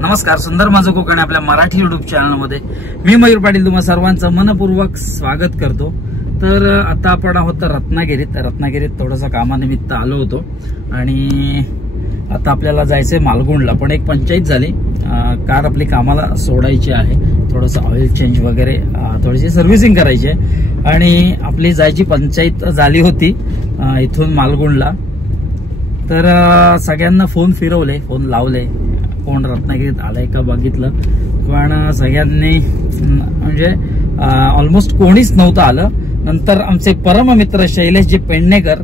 नमस्कार, सुंदर माझं कोकण आपल्या मराठी युट्यूब चॅनलमध्ये मी मयूर पाटील तुम्हा सर्वांचं मनपूर्वक स्वागत करतो। तर आता आपण आहोत रत्नागिरीत थोडंसं कामानिमित्त आलो होतो आणि आता आपल्याला जायचंय मालगुणला। पण एक पंचायत झाली, कार आपली कामाला सोडायची आहे, थोडंसं ऑइल चेंज वगैरे थोडीशी सर्व्हिसिंग करायची आहे आणि आपली जायची पंचायत झाली होती इथून मालगुणला। तर सगळ्यांना फोन फिरवले, फोन लावले, कोण रत्नागिरीत आलाय का बघितलं, पण सगळ्यांनी म्हणजे ऑलमोस्ट कोणीच नव्हतं आलं। नंतर आमचे परम मित्र शैलेशजी पेडणेकर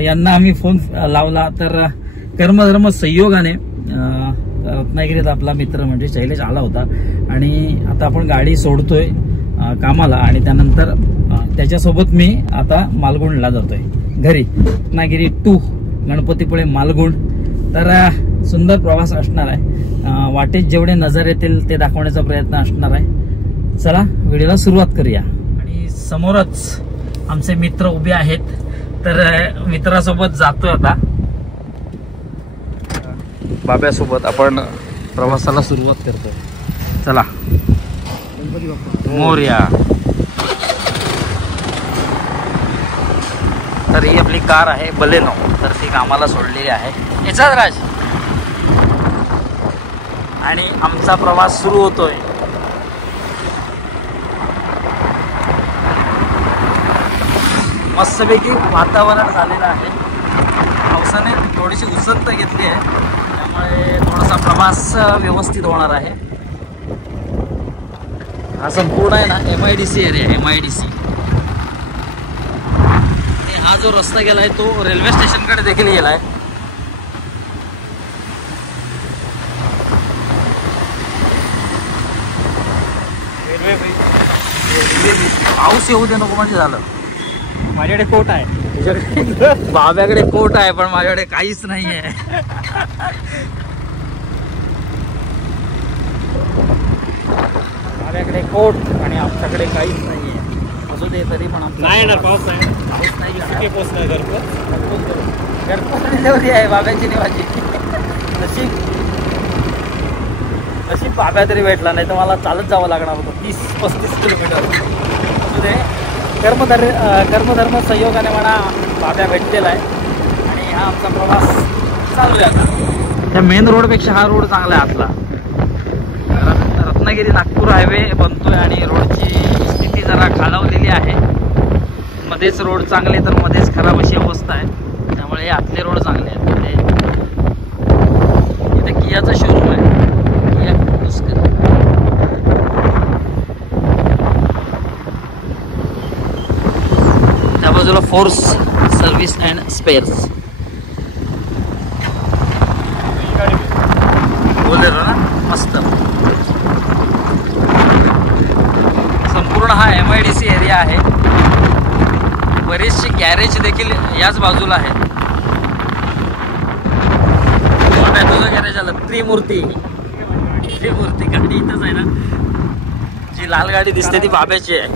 यांना आम्ही फोन लावला, तर कर्मधर्म संयोगाने रत्नागिरीत आपला मित्र म्हणजे शैलेश आला होता आणि आता आपण गाडी सोडतोय कामाला आणि त्यानंतर त्याच्यासोबत मी आता मालगुणला जातोय घरी। रत्नागिरी टू गणपतीपुळे मालगुण, तर सुंदर प्रवास असणार आहे। वाटेत जेवढे नजर येतील ते दाखवण्याचा प्रयत्न असणार आहे। चला व्हिडिओला सुरुवात करूया। आणि समोरच आमचे मित्र उभे आहेत, तर मित्रासोबत जातोय आता, बाब्यासोबत आपण प्रवासाला सुरुवात करतोय। चला मोरया। तर ही आपली कार आहे बलेनो, तर ती कामाला सोडलेली आहे याचाच राज आणि आमचा प्रवास सुरू होतोय। मस्तपैकी वातावरण झालेलं आहे, पावसाने थोडीशी उसंत घेतली आहे, त्यामुळे थोडासा प्रवास व्यवस्थित होणार आहे। हा संपूर्ण आहे ना MIDC एरिया, MIDC। हा जो रस्ता गेलाय तो रेल्वे स्टेशन कडे देखील गेलाय। पाऊस येऊ दे नको म्हणजे झालं। माझ्याकडे कोट आहे, बाब्याकडे कोट आहे, पण माझ्याकडे काहीच नाहीये। बाब्याकडे कोट आणि आमच्याकडे काहीच नाहीये। असू दे, तरी पण नाही येणार पाऊस, नाही पाऊस नाही किती पाऊस नाही घरपोच डिलिव्हरी आहे बाब्याची निवाची। नशीब बाब्या तरी भेटला, नाही तर मला चालत जावं लागणार होतं 30-35 किलोमीटर। असू दे, कर्मधर्म संयोगाने म्हणा बाब्या भेटलेला आहे आणि हा आमचा प्रवास चालू आहे। त्या मेन रोडपेक्षा हा रोड चांगला आहे आतला। रत्नागिरी नागपूर हायवे बनतोय आणि रोडची स्थिती जरा खालावलेली आहे। मध्येच रोड चांगले तर मध्येच खराब अशी अवस्था आहे, त्यामुळे हे आतले रोड चांगले आहेत। इथे कियाचा शोरूम आहे, किया किर्लोस्कर। त्या बाजूला force service and spares Bolero ना, मस्त। संपूर्ण हा MIDC एरिया आहे, बरेचसे गॅरेज देखील याच बाजूला आहेत। तुझं गॅरेज आलं त्रिमूर्ती गाडी इथंच आहे ना, जी लाल गाडी दिसते ती बाब्याची आहे।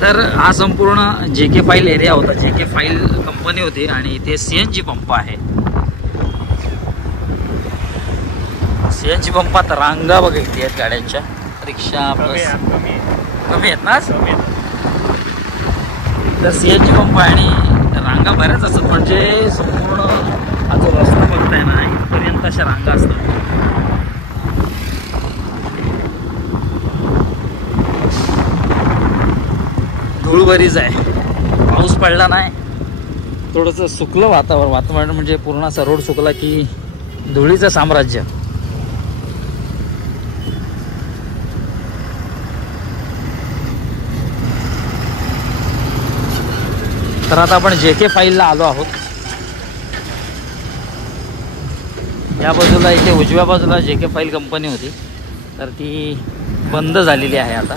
तर हा संपूर्ण JK फाईल एरिया होता, JK फाईल कंपनी होती आणि इथे CNG पंप आहे। CNG पंपात रांगा बघा किती आहेत गाड्यांच्या, रिक्षा प्लस कमी आहेत ना। तर CNG पंप आहे आणि रांगा बऱ्याच असतात, म्हणजे संपूर्ण हा जो रस्ता बघताय ना इथपर्यंत अशा रांगा असतात। धूळ बरीच आहे, पाऊस पडला नाही, थोडंसं सुकलं वातावरण म्हणजे पूर्ण असा रोड सुकला की धुळीचं साम्राज्य। तर आता आपण JK फाईलला आलो आहोत। या बाजूला इथे उजव्या बाजूला JK फाईल कंपनी होती, तर ती बंद झालेली आहे आता।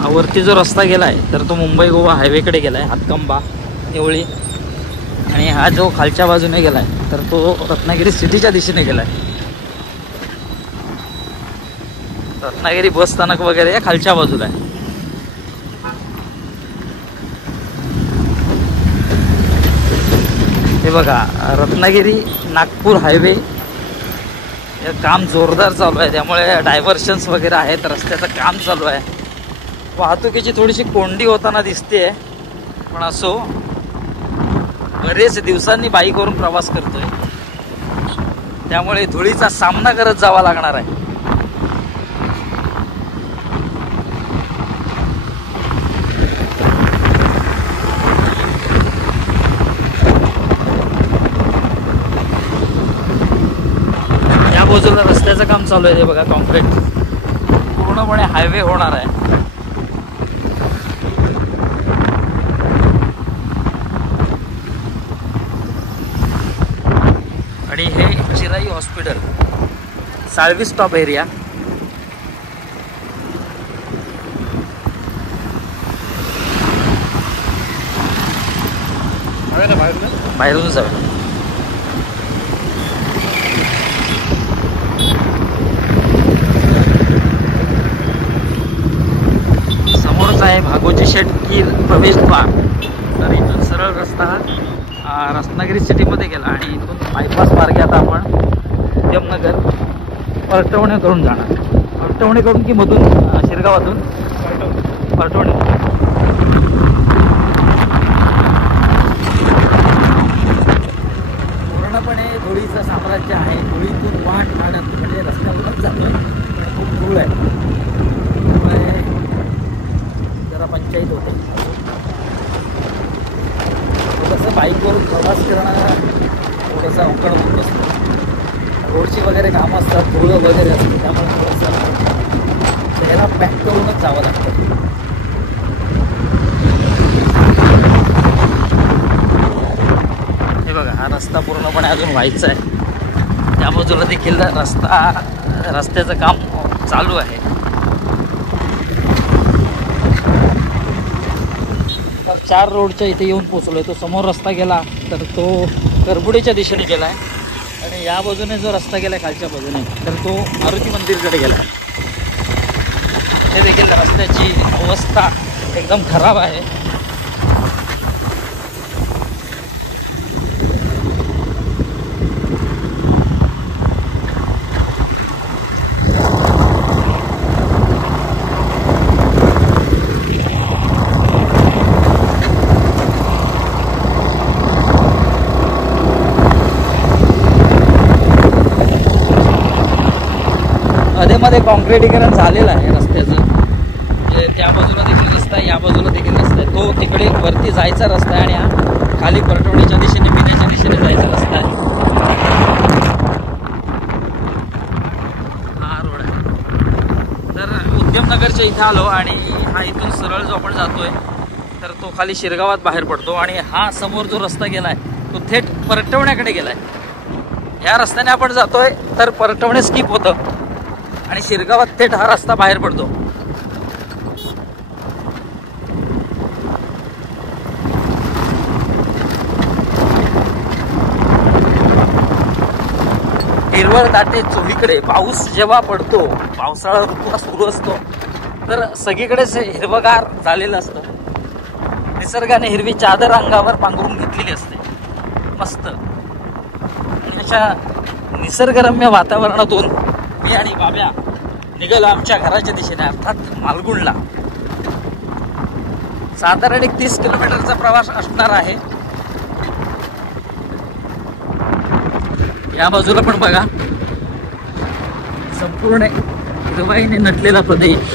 हा वरती जो रस्ता गेलाय तर तो मुंबई गोवा हायवेकडे गेलाय, हातकंबा एवळी, आणि हा जो खालच्या बाजूने गेलाय तर तो रत्नागिरी सिटीच्या दिशेने गेलाय। रत्नागिरी बस स्थानक वगैरे या खालच्या बाजूला आहे। हे बघा रत्नागिरी नागपूर हायवे हे काम जोरदार चालू आहे, त्यामुळे डायव्हर्शन्स वगैरे आहेत, रस्त्याचं काम चालू आहे. वाहतुकीची थोडीशी कोंडी होताना दिसते, पण असो बरेच दिवसांनी बाईकवरून प्रवास करतोय, त्यामुळे धुळीचा सामना करत जावा लागणार आहे. या बाजूला रस्त्याचं काम चालू आहे, बघा कॉन्क्रीट पूर्णपणे हायवे होणार आहे. आणि हे चिराई हॉस्पिटल, साळवी स्टॉप एरिया. बाहेरून जाऊ. समोरच आहे भागोजी शेठ कीर प्रवेशद्वार. तर इथून सरळ रस्ता रत्नागिरी सिटीमध्ये गेला आणि इथून बायपास मार्गे आता आपण उद्यमनगर परटवणे करून जाणार. परटवणे करून की मधून शिरगावातून परटवणे. पूर्णपणे धुळीचं साम्राज्य आहे. धुळीतून वाट काढत म्हणजे रस्त्यावरच जातोय, खूप धूळ आहे, त्यामुळे जरा पंचायत होते. थोडंसं बाईकवरून प्रवास करणं थोडंसं अवघड होत असतं. रोडची वगैरे कामं असतात, धूळ वगैरे असते, त्यामुळे थोडंसं चेहरा पॅक करूनच जावं लागतं. हे बघा, हा रस्ता पूर्णपणे अजून व्हायचा आहे. त्या बाजूला देखील रस्त्याचं काम चालू आहे. तर 4 रोडच्या इथे येऊन पोचलोय. तो समोर रस्ता गेला तर तो करबुडेच्या दिशेने गेला आहे, आणि या बाजूने जो रस्ता गेला खालच्या बाजूने तर तो मारुती मंदिरकडे गेला आहे. हे देखील रस्त्याची अवस्था एकदम खराब आहे. मध्ये कॉन्क्रिटीकरण झालेलं आहे रस्त्याचं, म्हणजे त्या बाजूला देखील रस्ता आहे, या बाजूला देखील रस्ता आहे. तो तिकडे वरती जायचा रस्ता आहे, आणि हा खाली परटवणीच्या दिशेने पिण्याच्या दिशेने जायचा रस्ता आहे. हा रोड आहे. तर उद्यमनगरच्या इथे आलो, आणि हा इथून सरळ जो आपण जातोय तर तो खाली शिरगावात बाहेर पडतो, आणि हा समोर जो रस्ता गेलाय तो थेट परटवण्याकडे गेलाय. ह्या रस्त्याने आपण जातोय तर परटवणे स्किप होतं आणि शिरगावात थेट हा रस्ता बाहेर पडतो. हिरवळ दाटे चोहीकडे. पाऊस जेव्हा पडतो, पावसाळा ऋतू सुरू असतो, तर सगळीकडेच हिरवगार झालेलं असतं. निसर्गाने हिरवी चादर अंगावर पांघरून घेतलेली असते, मस्त. आणि अशा निसर्गरम्य वातावरणातून मी आणि बाब्या निघालो आमच्या घराच्या दिशेने, अर्थात मालगुणला. साधारण 30 किलोमीटरचा प्रवास असणार आहे. या बाजूला पण बघा, संपूर्ण हिरवाईने नटलेला प्रदेश.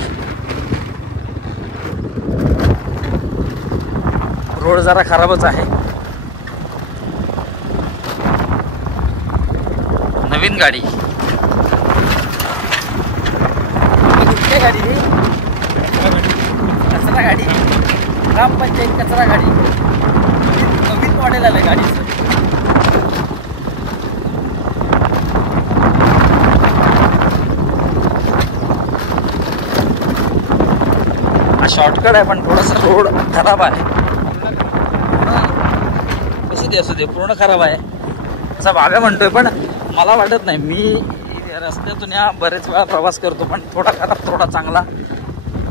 रोड जरा खराबच आहे. नवीन गाडी. कुठली गाडी रे? कचरा गाडी, ग्रामपंचायत कचरा गाडी. नवीन मॉडेल आलं गाडीचं. हा शॉर्टकट आहे, पण थोडासा रोड खराब आहे. कशी दे असू दे, पूर्ण खराब आहे असा बाब्या म्हणतोय, पण मला वाटत नाही. मी रस्त्यातून या बरेच वेळा प्रवास करतो, पण थोडा खराब थोडा चांगला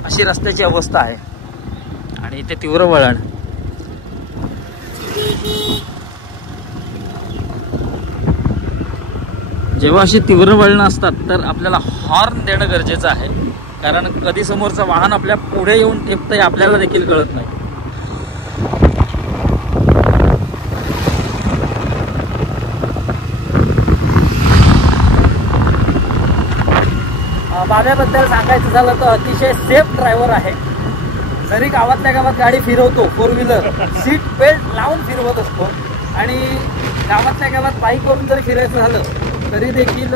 अशी रस्त्याची अवस्था आहे. आणि इथे तीव्र वळण. जेव्हा अशी तीव्र वळणं असतात तर आपल्याला हॉर्न देणं गरजेचं आहे, कारण कधी समोरचं वाहन आपल्या पुढे येऊन ठेपतंय आपल्याला देखील कळत नाही. बाब्याबद्दल सांगायचं झालं तर अतिशय सेफ ड्रायव्हर आहे. जरी गावातल्या गावात गाडी फिरवतो, 4 व्हीलर सीट बेल्ट लावून फिरवत असतो, आणि गावातल्या गावात बाईकवरून जरी फिरायचं झालं तरी देखील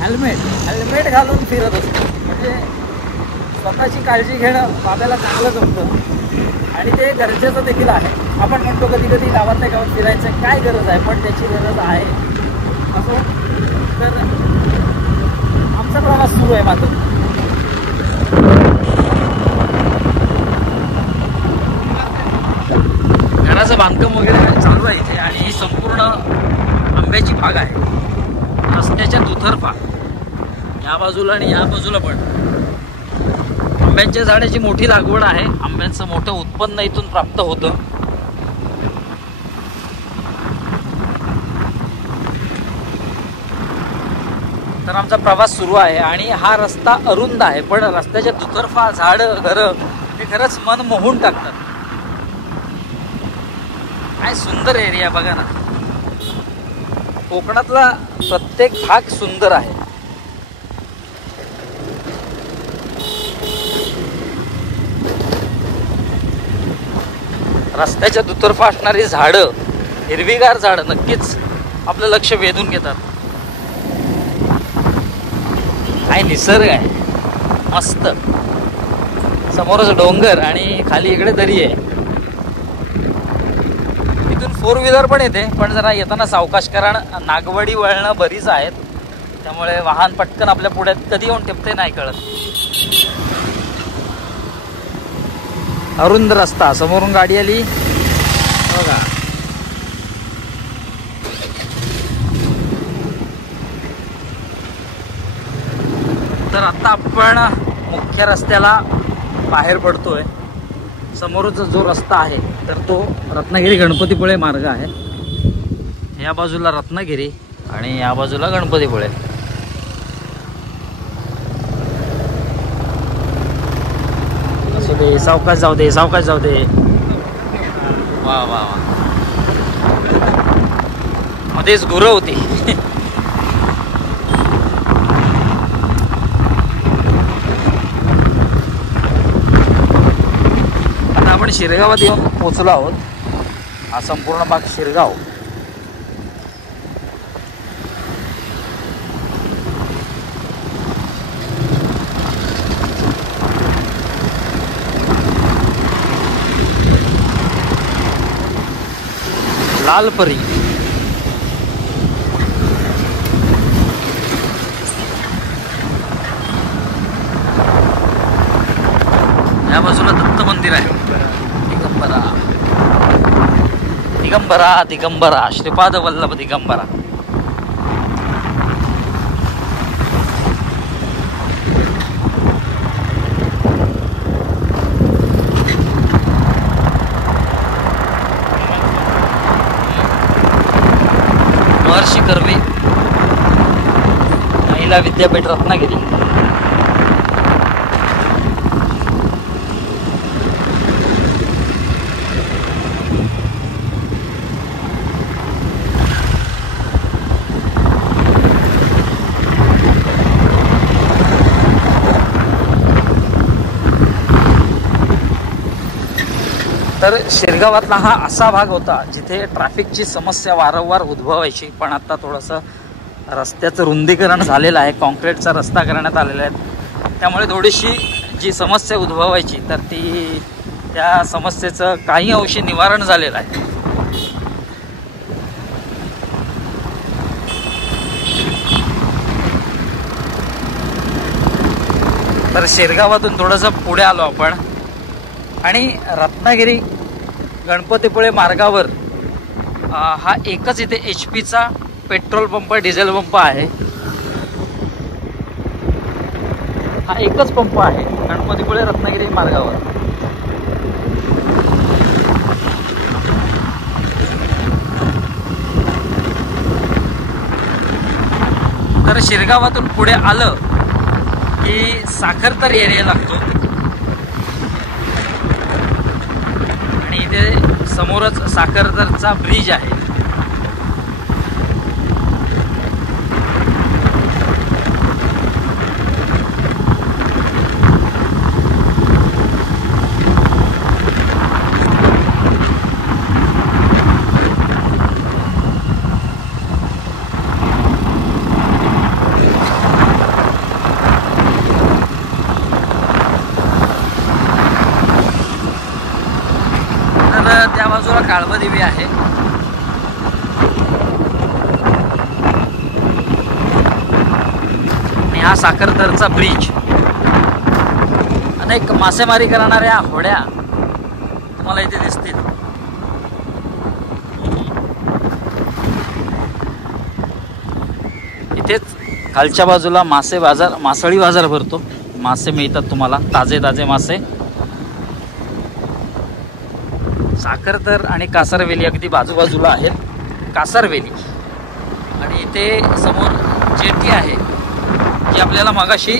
हेल्मेट घालून फिरत असतो. म्हणजे स्वतःची काळजी घेणं बाब्याला चांगलं जमतं आणि ते गरजेचं देखील आहे. आपण म्हणतो कधी कधी गावातल्या गावात फिरायचं काय गरज आहे, पण त्याची गरज आहे. असं तर आमचा प्रवास सुरू आहे. मात्र घराचं बांधकाम वगैरे चालू आहे इथे, आणि ही संपूर्ण आंब्याची बाग आहे. रस्त्याच्या दुतर्फा या बाजूला आणि या बाजूला पण आंब्यांच्या झाडाची मोठी लागवड आहे. आंब्यांचं मोठं उत्पन्न इथून प्राप्त होतं. तर आमचा प्रवास सुरू आहे आणि हा रस्ता अरुंद आहे, पण रस्त्याच्या दुतर्फा झाडं, घरं हे खरंच मन मोहून टाकतात. काय सुंदर एरिया बघा ना. कोकणातला प्रत्येक भाग सुंदर आहे. रस्त्याच्या दुतर्फा असणारी झाडं, हिरवीगार झाडं नक्कीच आपलं लक्ष वेधून घेतात. काय निसर्ग आहे मस्त. समोरच डोंगर आणि खाली इकडे दरी आहे. इथून 4 व्हीलर पण येते, पण जरा येताना सावकाश, कारण नागवडी वळणं बरीच आहेत, त्यामुळे वाहन पटकन आपल्या पुढे कधी येऊन टिपते नाही कळत. अरुंद रस्ता, समोरून गाडी आली बघा. तर आता आपण मुख्य रस्त्याला बाहेर पडतोय. समोरचा जो रस्ता आहे तर तो रत्नागिरी गणपतीपुळे मार्ग आहे. या बाजूला रत्नागिरी आणि या बाजूला गणपतीपुळे. असू दे, सावकाश जाऊ दे, सावकाश जाऊ दे. वा वा वा. मध्येच गुरं होती. आपण शिरगावात येऊन पोहोचलो आहोत. हा संपूर्ण भाग शिरगाव. लालपरी, या बाजूला दत्त मंदिर आहे. दिगंबरा दिगंबरा श्रीपाद वल्लभ दिगंबरा. महर्षी कर्वे महिला विद्यापीठ रत्नागिरी. तर शिरगावातला हा असा भाग होता जिथे ट्रॅफिकची समस्या वारंवार उद्भवायची, पण आता थोडंसं रस्त्याचं रुंदीकरण झालेलं आहे, कॉन्क्रीटचा रस्ता करण्यात आलेला आहे, त्यामुळे थोडीशी जी समस्या उद्भवायची तर ती त्या समस्येचं काही अंशी निवारण झालेलं आहे. तर शिरगावातून थोडंसं पुढे आलो आपण आणि रत्नागिरी गणपतीपुळे मार्गावर हा एकच इथे HP चा पेट्रोल पंप, डिझेल पंप आहे. हा एकच पंप आहे गणपतीपुळे रत्नागिरी मार्गावर. शिरगावातून पुढे आलं की साखरतर एरिया लागतो आणि इथे समोरच साखरतरचा ब्रिज आहे. त्या बाजूला काळबादेवी आहे. आणि हा साखरतरचा ब्रिज. अनेक मासेमारी करणाऱ्या होड्या तुम्हाला इथे दिसतील. इथेच खालच्या बाजूला मासळी बाजार भरतो. मासे मिळतात तुम्हाला, ताजे ताजे मासे. साखरतर आणि कासारवेली अगदी बाजूबाजूला आहेत. कासारवेली आणि इथे समोर जेटी आहे जी आपल्याला मगाशी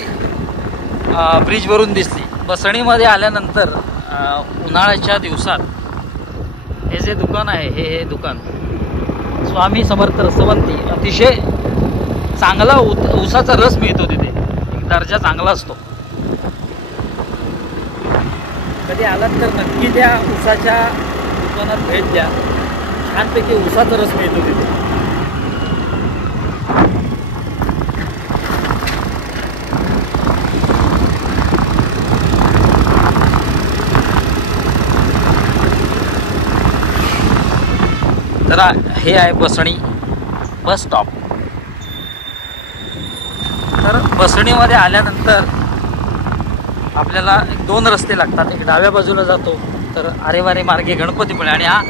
ब्रिजवरून दिसली. बसणीमध्ये आल्यानंतर उन्हाळ्याच्या दिवसात हे जे दुकान आहे हे दुकान स्वामी समर्थ रसवंती, अतिशय चांगला ऊसाचा रस मिळतो तिथे. दर्जा चांगला असतो. कधी आलात तर नक्की त्या ऊसाच्या दुकानात भेट द्या. छानपैकी ऊसाचा रस मिळतो तिथे. तर हे आहे बसणी बस स्टॉप. तर बसणीमध्ये आल्यानंतर आपल्याला 2 रस्ते लागतात. एक डाव्या बाजूला जातो तर आरेवारे मार्गे गणपतीपुळे, आणि हा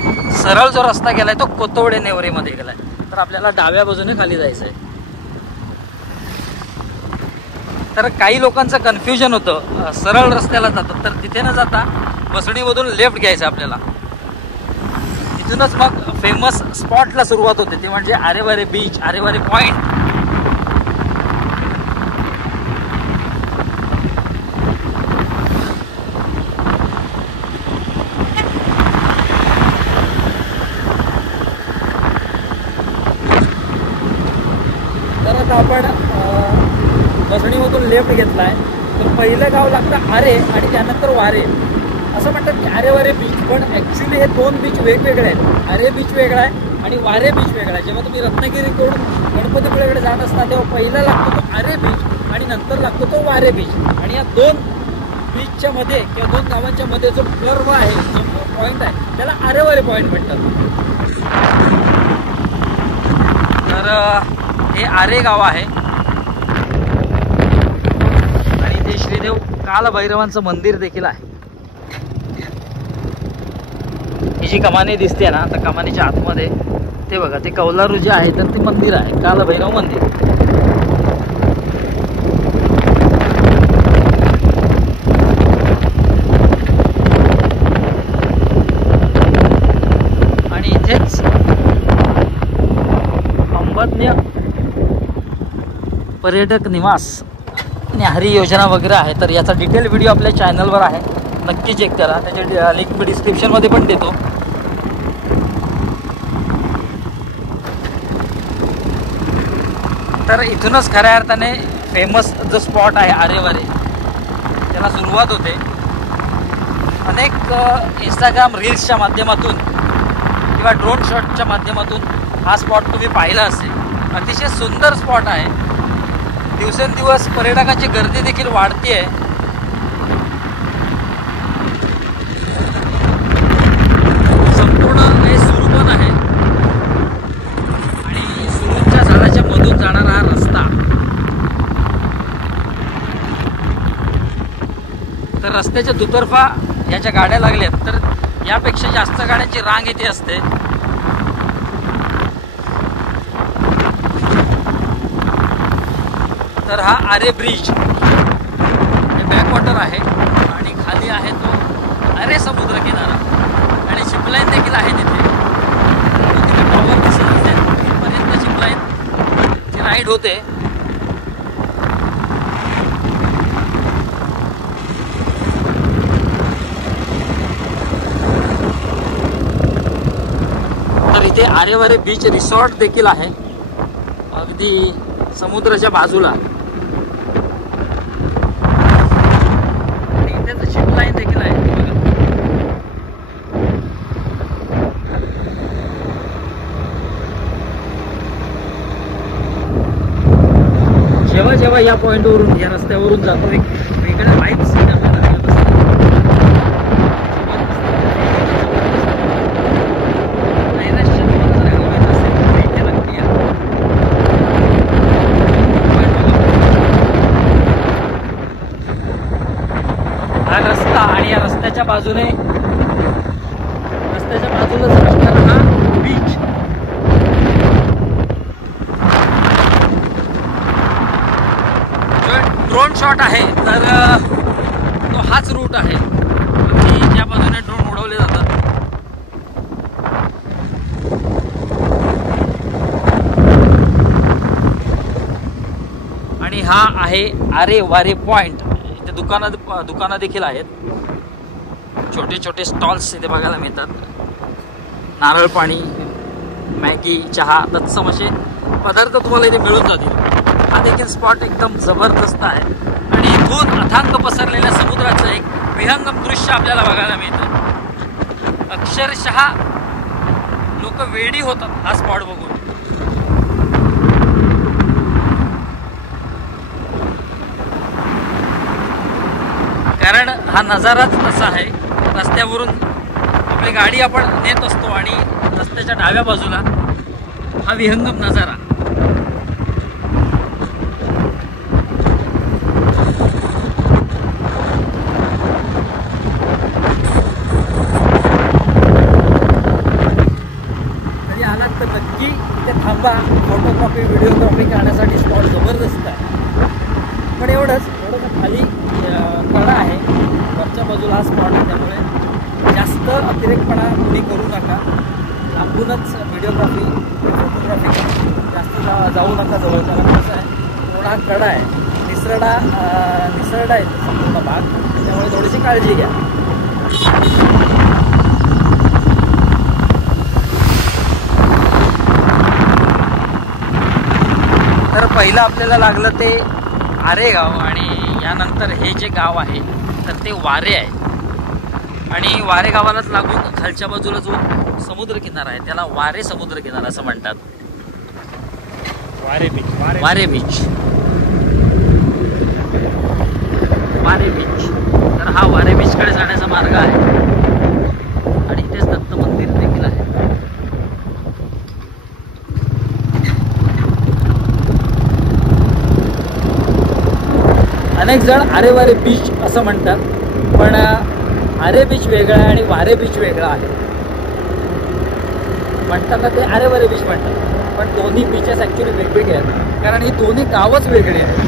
सरळ जो रस्ता गेलाय तो कोतवडे नेवरेमध्ये गेलाय. तर आपल्याला डाव्या बाजूने खाली जायचं आहे. तर काही लोकांचं कन्फ्युजन होतं, सरळ रस्त्याला जातात तर तिथे न जाता बसणीमधून लेफ्ट घ्यायचं आपल्याला. तिथूनच मग फेमस स्पॉटला सुरुवात होते, ते म्हणजे आरेवारे बीच, आरेवारे पॉइंट. तर आता आपण बसणीमधून लेफ्ट घेतलाय तर पहिलं गाव लागतं आरे आणि त्यानंतर वारे. असं म्हणतात की आरेवारे बीच, पण ॲक्च्युली हे 2 बीच वेगवेगळे आहेत. आरे बीच वेगळा आहे आणि वारे बीच वेगळा आहे. जेव्हा तुम्ही रत्नागिरीकडून गणपतीपुळेकडे जात असता तेव्हा पहिला लागतो तो आरे बीच आणि नंतर लागतो तो वारे बीच. आणि या 2 बीचच्या मध्ये किंवा 2 गावांच्या मध्ये जो कर्व आहे, जो पॉईंट आहे, त्याला आरेवारे पॉईंट म्हणतात. तर हे आरे गाव आहे आणि इथे श्रीदेव कालभैरवांचं मंदिर देखील आहे. ही जी कमानी दिसते ना, तर कमानीच्या आतमध्ये ते बघा, ते कौलारू जे आहे तर ते मंदिर आहे, कालभैरव मंदिर. आणि इथेच अंबज्ञ पर्यटक निवास न्याहारी योजना वगैरे आहे. तर याचा डिटेल व्हिडिओ आपल्या चॅनलवर आहे, नक्की चेक करा. त्याची लिंक मी डिस्क्रिप्शनमध्ये पण देतो. तर इथूनच खऱ्या अर्थाने फेमस जो स्पॉट आहे आरेवारे त्याला सुरुवात होते. अनेक इंस्टाग्राम रील्सच्या माध्यमातून किंवा ड्रोन शॉटच्या माध्यमातून हा स्पॉट तुम्ही पाहिला असेल. अतिशय सुंदर स्पॉट आहे. दिवसेंदिवस पर्यटकांची गर्दी देखील वाढते आहे. संपूर्ण हे सुरुवन आहे आणि सुरूंच्या झाडाच्या मधून जाणारा हा रस्ता. तर रस्त्याच्या दुतर्फा ह्या ज्या गाड्या लागल्यात तर यापेक्षा जास्त गाड्यांची रांग इथे असते. तर हा आरे ब्रिज हे बॅकवॉटर आहे आणि खाली आहे तो आरे समुद्र किनारा आणि शिपलाईन देखील आहे तिथे. तिथे टॉवर दिसत असेल तिथपर्यंत शिपलाईन ची राईड होते. इथे आरेवारे बीच रिसॉर्ट देखील आहे अगदी समुद्राच्या बाजूला. आणि इथे शिप लाईन देखील आहे. जेव्हा जेव्हा या पॉइंटवरून या रस्त्यावरून जातो एक वेगळ्या वाईब्स हा रस्ता आणि या रस्त्याच्या बाजूने असणारा हा बीच. ड्रोन शॉट आहे तर तो हाच रूट आहे की ज्या बाजूने ड्रोन उडवले जातात. आणि हा आहे आरेवारे पॉइंट. इथे दुकानं देखील आहेत. छोटे छोटे स्टॉल्स इथे बघायला मिळतात. नारळ पाणी, मॅगी, चहा तत्सम असे पदार्थ तुम्हाला इथे मिळून जातील. हा देखील स्पॉट एकदम जबरदस्त आहे आणि इथून अथांग पसरलेल्या समुद्राचं एक विहंगम दृश्य आपल्याला बघायला मिळतं. अक्षरशः लोक वेडी होतात हा स्पॉट बघून. कारण हा नजाराच तसा आहे. रस्त्यावरून आपली गाडी आपण नेत असतो आणि रस्त्याच्या डाव्या बाजूला हा विहंगम नजारा. कधी आलात तर नक्की इथे थांबा. फोटोग्राफी व्हिडिओग्राफी करण्यासाठी स्पॉट जबरदस्त आहे. पण एवढंच खाली कडा आहे. वरच्या बाजूला हा स्पॉट आहे त्यामुळे जास्त अतिरेकपणा कोणी करू नका. लांबूनच व्हिडिओग्राफी फोटोग्राफी जास्त जाऊ नका जवळच्या. कसं आहे थोडा हा कडा आहे. निसरडा आहे संपूर्ण भाग त्यामुळे थोडीशी काळजी घ्या. तर पहिलं आपल्याला लागलं ते आरेगाव आणि यानंतर हे जे गाव आहे तर ते वारे आहे. आणि वारे गावालाच लागून खालच्या बाजूला जो समुद्र किनारा आहे त्याला वारे समुद्र किनारा असं म्हणतात. वारे बीच. तर हा वारे बीचकडे जाण्याचा मार्ग आहे आणि इथेच दत्त मंदिर देखील आहे. अनेक जण आरेवारे बीच असं म्हणतात पण आरे बीच वेगळा आहे आणि वारे बीच वेगळा आहे. म्हणतात ना ते आरेवारे बीच म्हणतात पण दोन्ही बीचेस ऍक्च्युली वेगवेगळे आहेत कारण ही दोन्ही गावच वेगळी आहेत.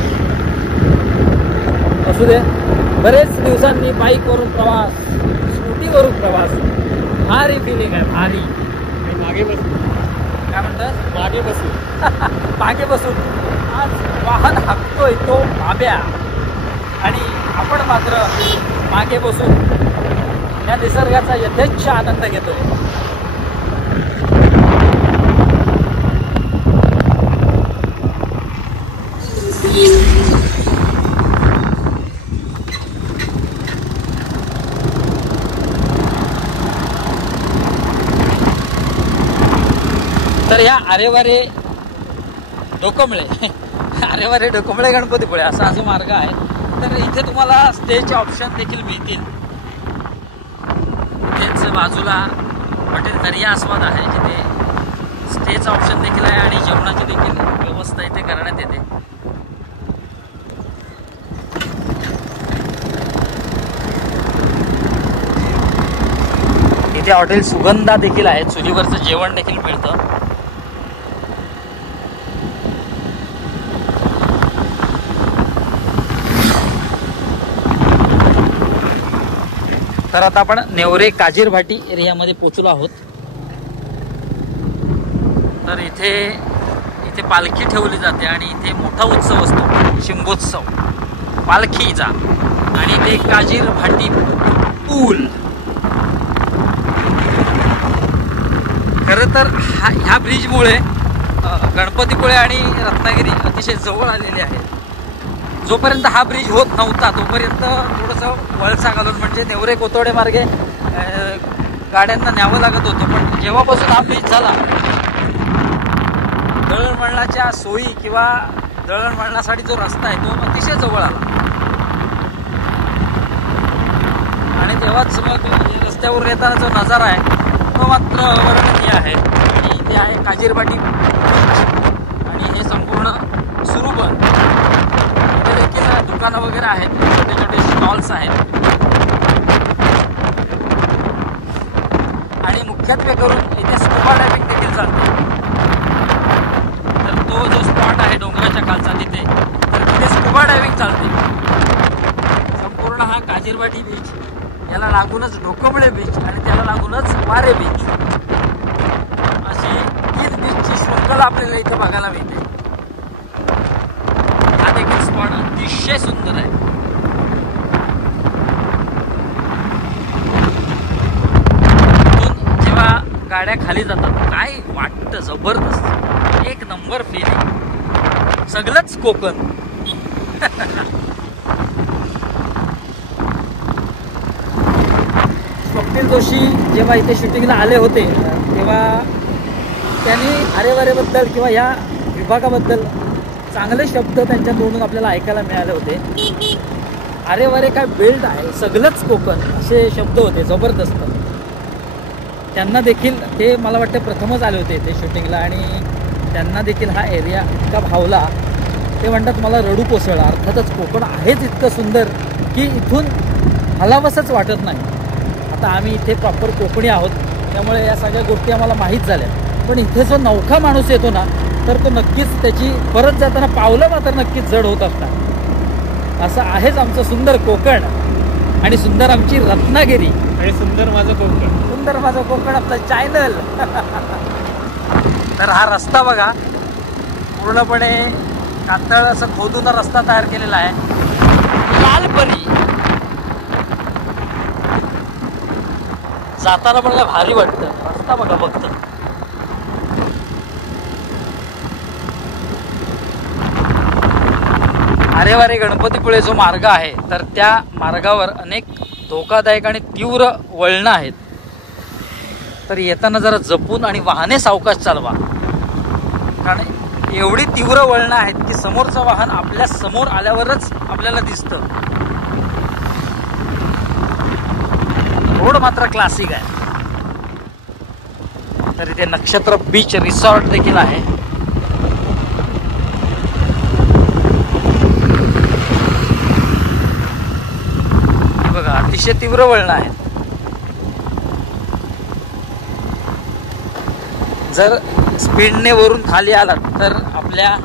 असू दे. बरेच दिवसांनी बाईकवरून प्रवास, स्कूटीवरून प्रवास, भारी फिलिंग आहे. भारी. मागे बसून काय म्हणतात? मागे बसून आज वाहन हाकतोय तो बाब्या आणि आपण मात्र मागे बसून या निसर्गाचा यथेच्छ आनंद घेतोय. तर ह्या आरेवारे डोकंबळे गणपतीपुळे असा जो मार्ग आहे तर इथे तुम्हाला स्टेचे ऑप्शन देखील मिळतील. इथेच बाजूला हॉटेल दर्या आस्वाद आहे जिथे स्टेचा ऑप्शन देखील आहे आणि जेवणाची देखील व्यवस्था इथे करण्यात येते. इथे हॉटेल सुगंधा देखील आहे. चुलीवरचं जेवण देखील मिळतं. तर आता आपण नेवरे काजीर भाटी एरियामध्ये पोहोचलो आहोत. तर इथे पालखी ठेवली जाते आणि इथे मोठा उत्सव असतो शिमगोत्सव पालखीचा. आणि इथे काजीर भाटी पूल खरं तर ह्या ब्रिजमुळे गणपतीपुळे आणि रत्नागिरी अतिशय जवळ आलेले आहेत. जोपर्यंत हा ब्रिज होत नव्हता तोपर्यंत थोडंसं वळसा घालून म्हणजे नेवरे कोथोडे मार्गे गाड्यांना न्यावं लागत होतं. पण जेव्हापासून हा ब्रिज झाला दळणवळणाच्या सोयी किंवा दळणवळणासाठी जो रस्ता आहे तो अतिशय जवळ आला. आणि तेव्हाच मग रस्त्यावर येताना जो नजारा आहे तो मात्र अवर्णनीय आहे. आणि इथे आहे काजीरवाडी आणि हे संपूर्ण सुरूबन. इथे देखील दुकानं वगैरे आहेत, छोटे छोटे स्टॉल्स आहेत. आणि मुख्यत्वे करून इथे स्कुबा डायव्हिंग देखील चालते. तर तो जो स्पॉट आहे डोंगराच्या खालचा तिथे स्कुबा डायव्हिंग चालते. संपूर्ण हा काजीरवाडी बीच, याला लागूनच ढोकंबळे बीच आणि त्याला लागूनच वारे बीच, अशी 3 बीचची शृंखला आपल्याला इथं बघायला मिळते. हा देखील स्पॉट अतिशय सुंदर आहे. जेव्हा गाड्या खाली जातात काय वाटतं, जबरदस्त, एक नंबर फिलिंग, सगळंच कोकण. स्वप्नील जोशी जेव्हा इथे शूटिंगला आले होते तेव्हा त्यांनी आरेवारेबद्दल किंवा या विभागाबद्दल चांगले शब्द त्यांच्या तोंडून आपल्याला ऐकायला मिळाले होते. आरेवारे काय बेल्ट आहे, सगळंच कोकण, असे शब्द होते जबरदस्त. त्यांना देखील ते मला वाटतं प्रथमच आले होते ते शूटिंगला आणि त्यांना देखील हा एरिया इतका भावला. ते म्हणतात मला रडू कोसळला. अर्थातच कोकण आहेच इतकं सुंदर की इथून हलावसंच वाटत नाही. आता आम्ही इथे प्रॉपर कोकणी आहोत त्यामुळे या सगळ्या गोष्टी आम्हाला माहीत झाल्या. पण इथे जो नवखा माणूस येतो ना तर तो नक्कीच त्याची परत जाताना पावलं मात्र नक्कीच जड होत असतात. असं आहेच आमचं सुंदर कोकण आणि सुंदर आमची रत्नागिरी आणि सुंदर माझं कोकण. सुंदर माझं कोकण आपलं चॅनल. तर हा रस्ता बघा पूर्णपणे कातळ असं खोदून रस्ता तयार केलेला आहे. लालपरी जाताना पण काय भारी वाटतं. रस्ता बघा फक्त. आरेवारे गणपतीपुळे जो मार्ग आहे तर त्या मार्गावर अनेक धोकादायक आणि तीव्र वळणं आहेत. तर येताना जरा जपून आणि वाहने सावकाश चालवा, कारण एवढी तीव्र वळणं आहेत की समोरचं वाहन आपल्या समोर आल्यावरच आपल्याला दिसतं. रोड मात्र क्लासिक आहे. तर इथे नक्षत्र बीच रिसॉर्ट देखील आहे. बघा अतिशय तीव्र वळण आहेत. जर स्पीडने वरून खाली आलात तर आपल्या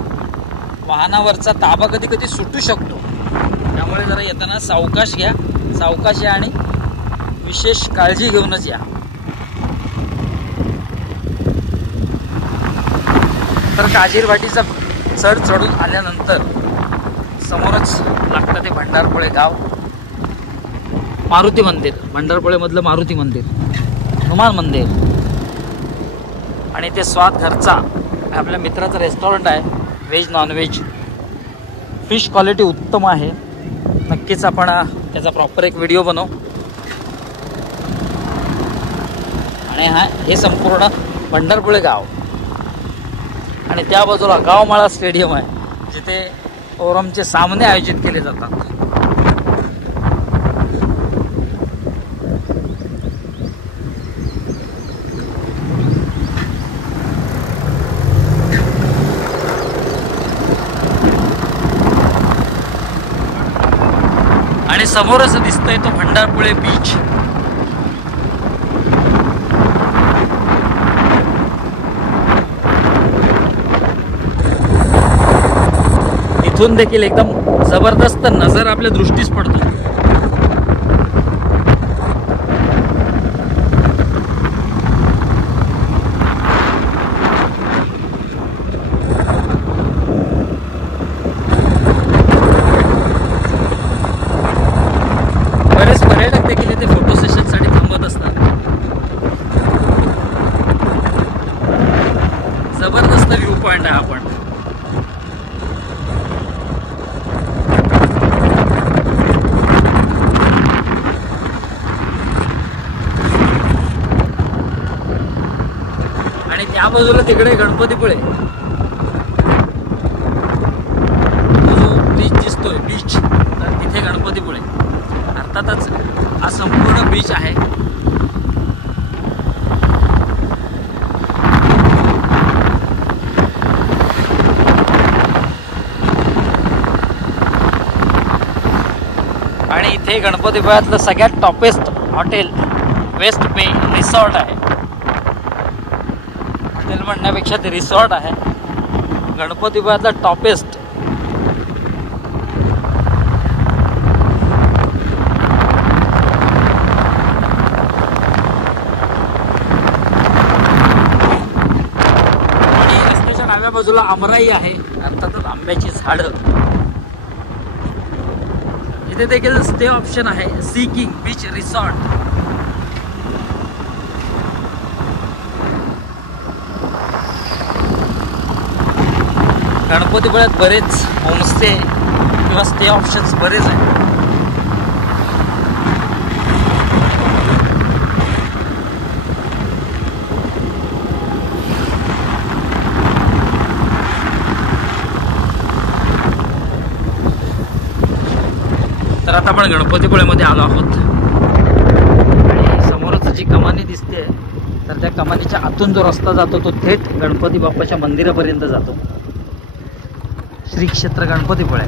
वाहनावरचा ताबा कधी कधी सुटू शकतो. त्यामुळे जरा येताना सावकाश घ्या, सावकाश या आणि विशेष काळजी घेऊनच या. तर काजीरवाडीचा चढ चढून आल्यानंतर समोरच लागतं ते भंडारपुळे गाव, मारुती मंदिर, भंडारपुळे मधलं मारुती मंदिर, हनुमान मंदिर आणि ते स्वाद घरचा आपल्या मित्राचं रेस्टॉरंट आहे. व्हेज नॉनव्हेज, फिश क्वालिटी उत्तम आहे. नक्कीच आपण त्याचा प्रॉपर एक व्हिडिओ बनवू. आणि हे संपूर्ण भंडारपुळे गाव आणि त्या बाजूला गावमाळा स्टेडियम आहे जिथे ओरमचे सामने आयोजित केले जातात. आणि समोरच दिसतोय तो भंडारपुळे बीच. इथून देखील एकदम जबरदस्त नजर आपल्या दृष्टीस पडतो. बरेच पर्यटक देखील इथे फोटो सेशन साठी थांबत असतात. या बाजूला तिकडे गणपतीपुळे जो बीच दिसतोय बीच, तर तिथे गणपतीपुळे. अर्थातच हा संपूर्ण बीच आहे. आणि इथे गणपतीपुळ्यातलं सगळ्यात टॉपेस्ट हॉटेल वेस्ट बे रिसॉर्ट आहे. हॉटेल म्हणण्यापेक्षा ते रिसॉर्ट आहे. गणपतीपुळ्यातलं टॉपेस्ट. आणि रस्त्याच्या डाव्या बाजूला आमराई आहे, अर्थातच आंब्याची झाडं. इथे देखील स्टे ऑप्शन आहे. Sea king beach resort. गणपतीपुळ्यात बरेच होमस्टे किंवा स्टे ऑप्शन्स बरेच आहेत. तर आता आपण गणपतीपुळ्यामध्ये आलो आहोत. आणि समोरच जी कमानी दिसते, तर त्या कमानीच्या आतून जो रस्ता जातो तो थेट गणपती बाप्पाच्या मंदिरापर्यंत जातो. श्री क्षेत्र गणपतीपुळे.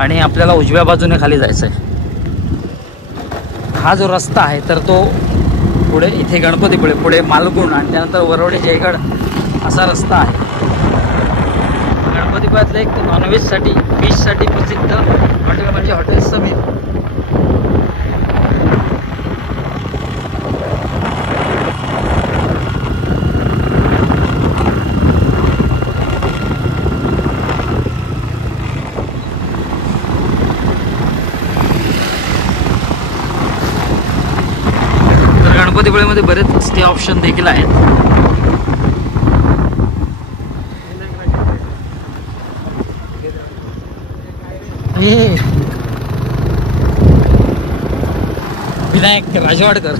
आणि आपल्याला उजव्या बाजूने खाली जायचं आहे. हा जो रस्ता आहे तर तो पुढे इथे गणपतीपुळे, पुढे मालगुण आणि त्यानंतर वरवडे जयगड असा रस्ता आहे. गणपतीपुळ्यातलं एक नॉनव्हेजसाठी फिशसाठी प्रसिद्ध हॉटेल म्हणजे हॉटेल समीर. तर गणपतीपुळेमध्ये बरेच स्टे ऑप्शन देखील आहेत. विनायक राजवाडकर.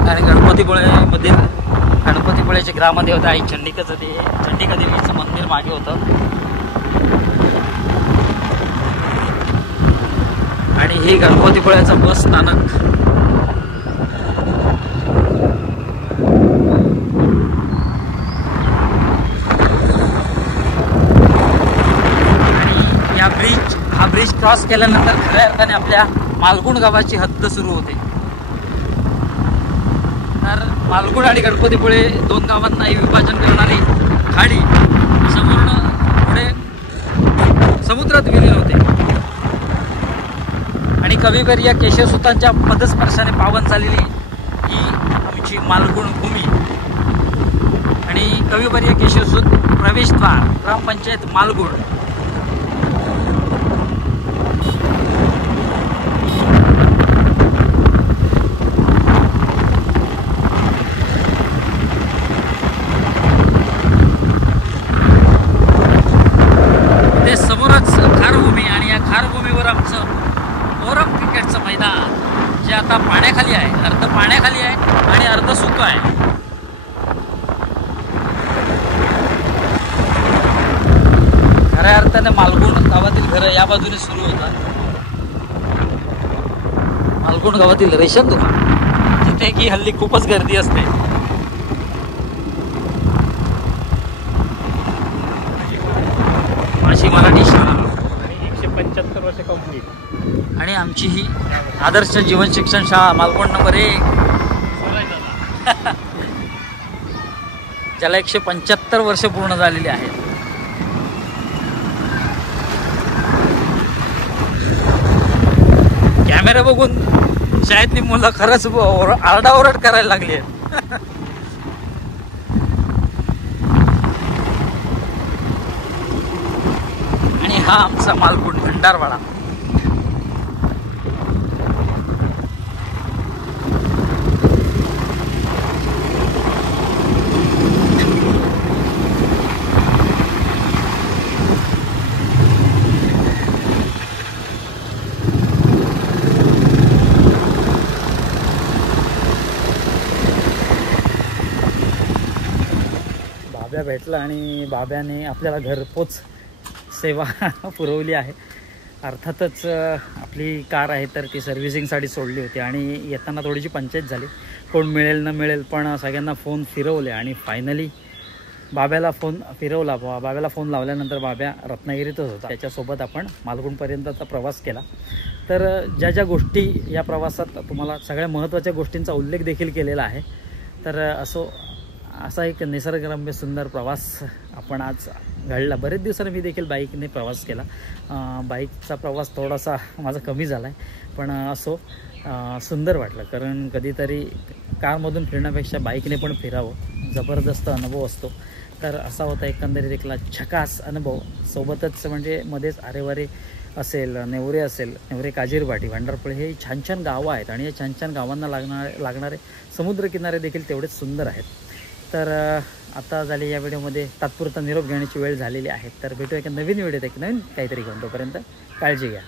आणि गणपतीपुळेमधील गणपतीपुळेचे ग्रामदेवता आहे चंडिका देवीचं मंदिर मागे होतं. आणि हे गणपतीपुळ्याचं बस स्थानक. हा ब्रिज क्रॉस केल्यानंतर खऱ्या अर्थाने आपल्या मालगुण गावाची हद्द सुरू होते. तर मालगुण आणि गणपतीपुळे दोन गावांनाही विभाजन करणारी खाडी संपूर्ण पुढे समुद्रात विलीन होते. आणि कविवर्य केशवसुतांच्या पदस्पर्शाने पावन झालेली ही आमची मालगुण भूमी. आणि कविवर्य केशवसूत प्रवेशद्वार ग्रामपंचायत मालगुण. समोरच खारभूमी. आणि या खारभूमीवर आमचं ओरम क्रिकेटचं मैदान, जे आता पाण्याखाली आहे. अर्ध पाण्याखाली आहे आणि अर्ध सुकं आहे. खऱ्या अर्थाने मालगुण गावातील घरं या बाजूने सुरू होतात. मालगुण गावातील रेशन दुकान, जिथे की हल्ली खूपच गर्दी असते. माझी मराठी शाळा 175 वर्ष कंप्लीट. आणि आमची ही आदर्श जीवन शिक्षण शाळा मालवण नंबर 1, ज्याला 175 वर्ष पूर्ण झालेली आहेत. कॅमेरा बघून शाळेतली मुलं खरंच आरडाओरड करायला लागली आहेत. आणि हा आमचा मालगुण भंडारवाडा. भेटलं आणि बाब्याने आपल्याला घरपोच सेवा पुरवली आहे. अर्थातच आपली कार आहे तर ती सर्व्हिसिंगसाठी सोडली होती आणि येताना थोडीशी पंचायत झाली, कोण मिळेल न मिळेल, पण सगळ्यांना फोन फिरवले आणि फायनली बाब्याला फोन फिरवला. बाब्याला फोन लावल्यानंतर बाब्या रत्नागिरीतच होता. त्याच्यासोबत आपण मालगुणपर्यंतचा प्रवास केला. तर ज्या ज्या गोष्टी या प्रवासात तुम्हाला सगळ्या महत्त्वाच्या गोष्टींचा उल्लेख देखील केलेला आहे. तर असा एक निसर्गरम्य सुंदर प्रवास आपण आज घडला. बरेच दिवसांनी मी देखील बाईकने प्रवास केला. बाईकचा प्रवास थोडासा माझा कमी झाला आहे, पण असो सुंदर वाटलं, कारण कधीतरी कारमधून फिरण्यापेक्षा बाईकने पण फिरावं, जबरदस्त अनुभव असतो. तर असा होता एकंदरीत एक झकास अनुभव. सोबतच म्हणजे मध्येच आरेवारे असेल, नेवरे असेल, नेवरे काजीरवाडी, भांडारपळे हे छान छान गावं आहेत आणि या छान छान गावांना लागणारे समुद्रकिनारे देखील तेवढेच सुंदर आहेत. तर आता झाली या व्हिडिओमध्ये तात्पुरता निरोप घेण्याची वेळ झालेली आहे. तर भेटू एका नवीन व्हिडिओत एक नवीन काहीतरी घेऊन. तोपर्यंत काळजी घ्या.